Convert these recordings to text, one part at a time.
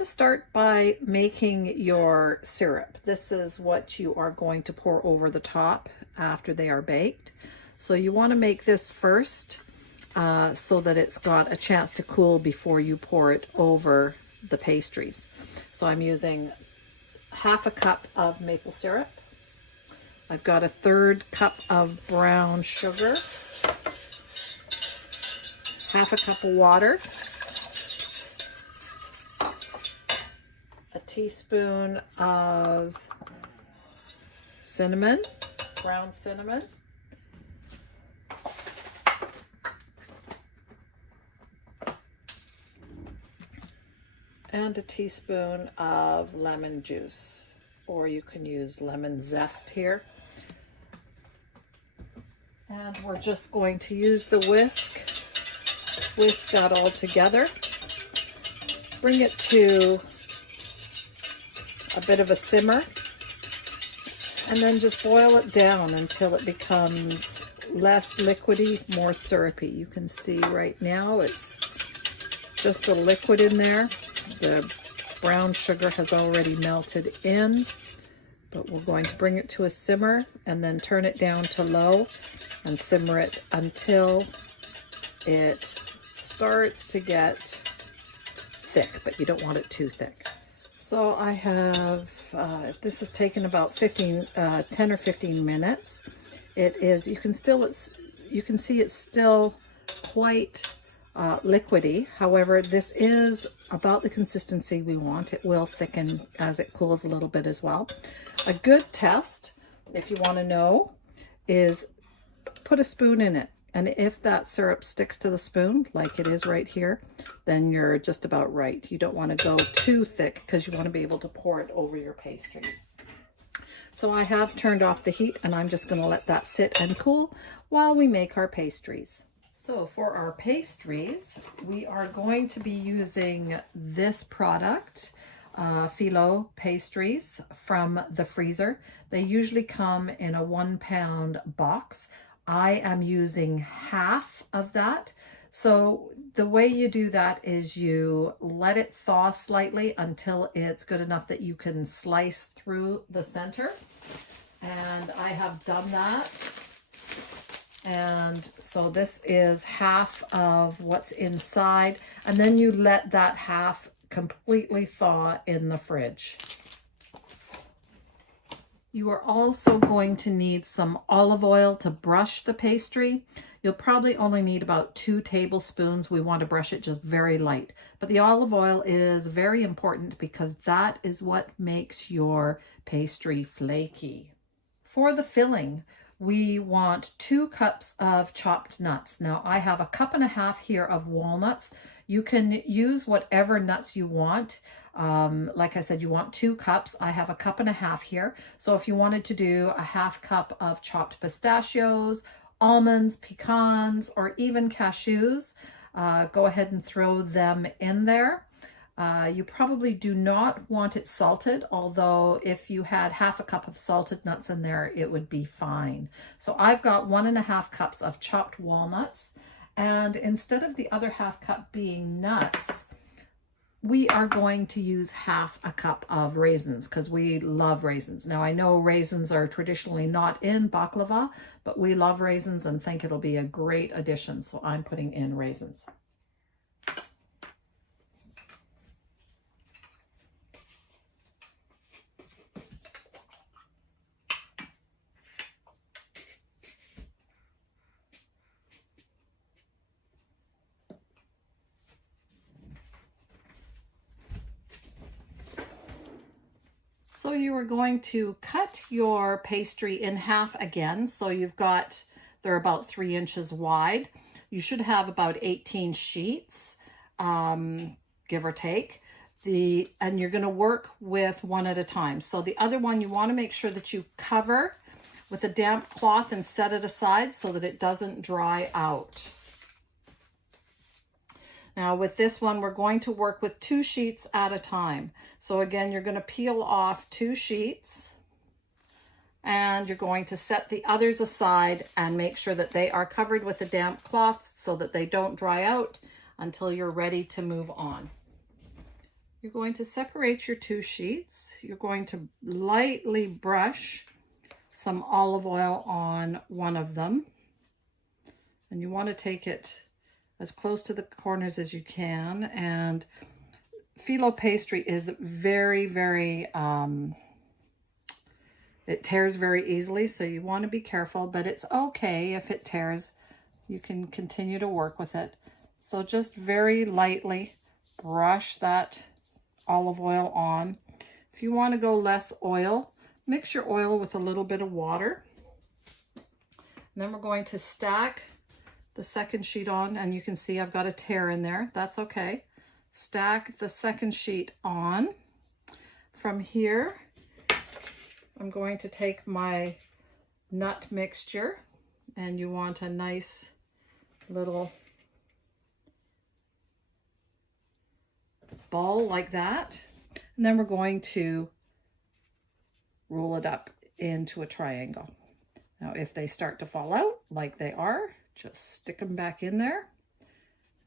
to start by making your syrup. This is what you are going to pour over the top after they are baked. So you want to make this first so that it's got a chance to cool before you pour it over the pastries. So I'm using half a cup of maple syrup. I've got a 1/3 cup of brown sugar, half a cup of water, a teaspoon of cinnamon, ground cinnamon, and a teaspoon of lemon juice, or you can use lemon zest here. And we're just going to use the whisk that all together. Bring it to a bit of a simmer, and then just boil it down until it becomes less liquidy, more syrupy. You can see right now it's just a liquid in there. The brown sugar has already melted in, but we're going to bring it to a simmer and then turn it down to low and simmer it until it starts to get thick, but you don't want it too thick. So I have, this has taken about 10 or 15 minutes. It is, you can see it's still quite liquidy. However, this is about the consistency we want. It will thicken as it cools a little bit as well. A good test, if you want to know, is put a spoon in it. And if that syrup sticks to the spoon, like it is right here, then you're just about right. You don't want to go too thick because you want to be able to pour it over your pastries. So I have turned off the heat, and I'm just going to let that sit and cool while we make our pastries. So for our pastries, we are going to be using this product, phyllo pastries from the freezer. They usually come in a 1-pound box. I am using half of that. So the way you do that is you let it thaw slightly until it's good enough that you can slice through the center. And I have done that. And so this is half of what's inside. And then you let that half completely thaw in the fridge. You are also going to need some olive oil to brush the pastry. You'll probably only need about 2 tablespoons. We want to brush it just very light. But the olive oil is very important because that is what makes your pastry flaky. For the filling, we want 2 cups of chopped nuts. Now I have 1.5 cups here of walnuts. You can use whatever nuts you want. Like I said, you want 2 cups. I have 1.5 cups here. So if you wanted to do a 1/2 cup of chopped pistachios, almonds, pecans, or even cashews, go ahead and throw them in there. You probably do not want it salted, although if you had 1/2 cup of salted nuts in there, it would be fine. So I've got 1.5 cups of chopped walnuts, and instead of the other 1/2 cup being nuts, we are going to use 1/2 cup of raisins because we love raisins. Now I know raisins are traditionally not in baklava, but we love raisins and think it'll be a great addition. So I'm putting in raisins. So you are going to cut your pastry in half again. So they're about 3 inches wide. You should have about 18 sheets, give or take. And you're going to work with one at a time. So the other one, you want to make sure that you cover with a damp cloth and set it aside so that it doesn't dry out. Now with this one, we're going to work with 2 sheets at a time. So again, you're going to peel off 2 sheets and you're going to set the others aside and make sure that they are covered with a damp cloth so that they don't dry out until you're ready to move on. You're going to separate your two sheets. You're going to lightly brush some olive oil on one of them. And you want to take it as close to the corners as you can. And phyllo pastry is very, very, it tears very easily, so you want to be careful, but it's okay if it tears. You can continue to work with it. So just very lightly brush that olive oil on. If you want to go less oil, mix your oil with a little bit of water. And then we're going to stack the second sheet on, and you can see I've got a tear in there. That's okay. Stack the second sheet on. From here, I'm going to take my nut mixture, and you want a nice little ball like that. And then we're going to roll it up into a triangle. Now, if they start to fall out like they are, just stick them back in there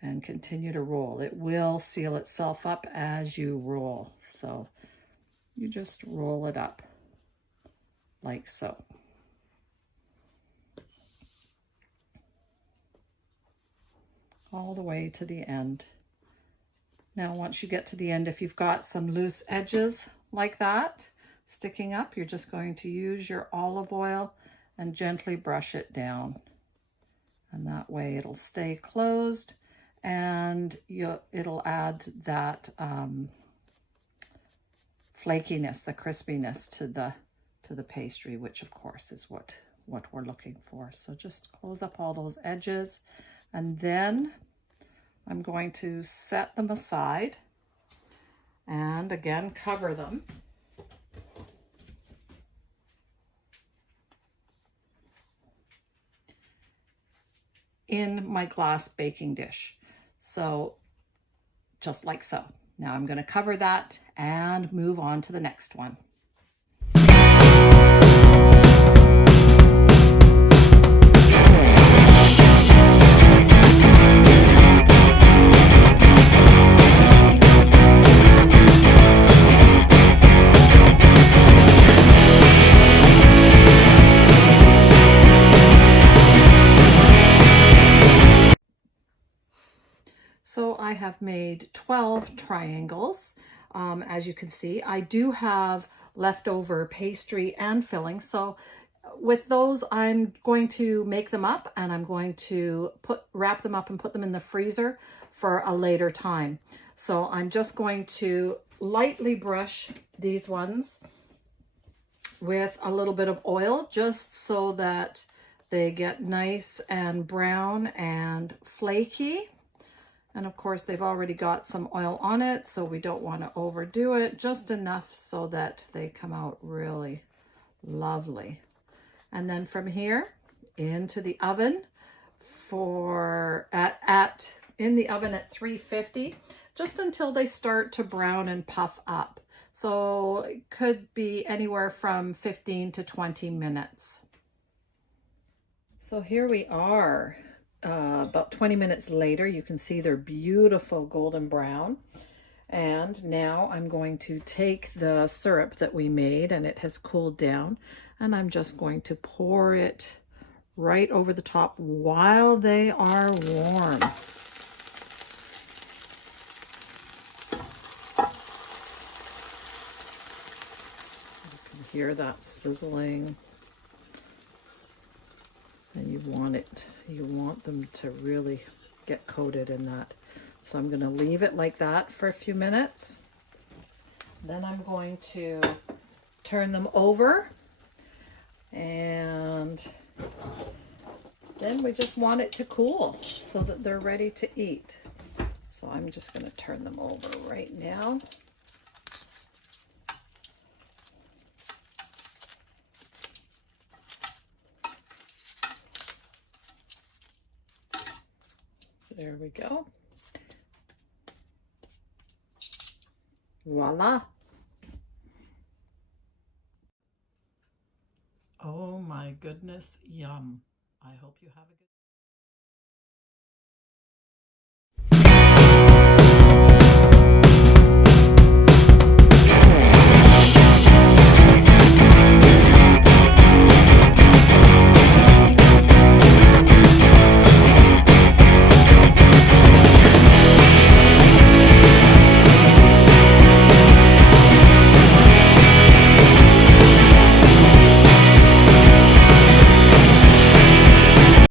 and continue to roll. It will seal itself up as you roll. So you just roll it up like so. All the way to the end. Now, once you get to the end, if you've got some loose edges like that sticking up, you're just going to use your olive oil and gently brush it down. And that way it'll stay closed, and it'll add that flakiness, the crispiness to the pastry, which of course is what we're looking for. So just close up all those edges, and then I'm going to set them aside and again cover them. In my glass baking dish. So just like so. Now I'm going to cover that and move on to the next one. So I have made 12 triangles. As you can see, I do have leftover pastry and filling. So with those, I'm going to make them up, and I'm going to wrap them up and put them in the freezer for a later time. So I'm just going to lightly brush these ones with a little bit of oil, just so that they get nice and brown and flaky. And of course, they've already got some oil on it, so we don't want to overdo it, just enough so that they come out really lovely. And then from here into the oven in the oven at 350, just until they start to brown and puff up. So it could be anywhere from 15 to 20 minutes. So here we are. About 20 minutes later, you can see they're beautiful golden brown. And now I'm going to take the syrup that we made, and it has cooled down, and I'm just going to pour it right over the top while they are warm. You can hear that sizzling. And you want them to really get coated in that. So I'm going to leave it like that for a few minutes. Then I'm going to turn them over, and then we just want it to cool so that they're ready to eat. So I'm just going to turn them over right now. There we go. Voila. Oh my goodness, yum. I hope you have a good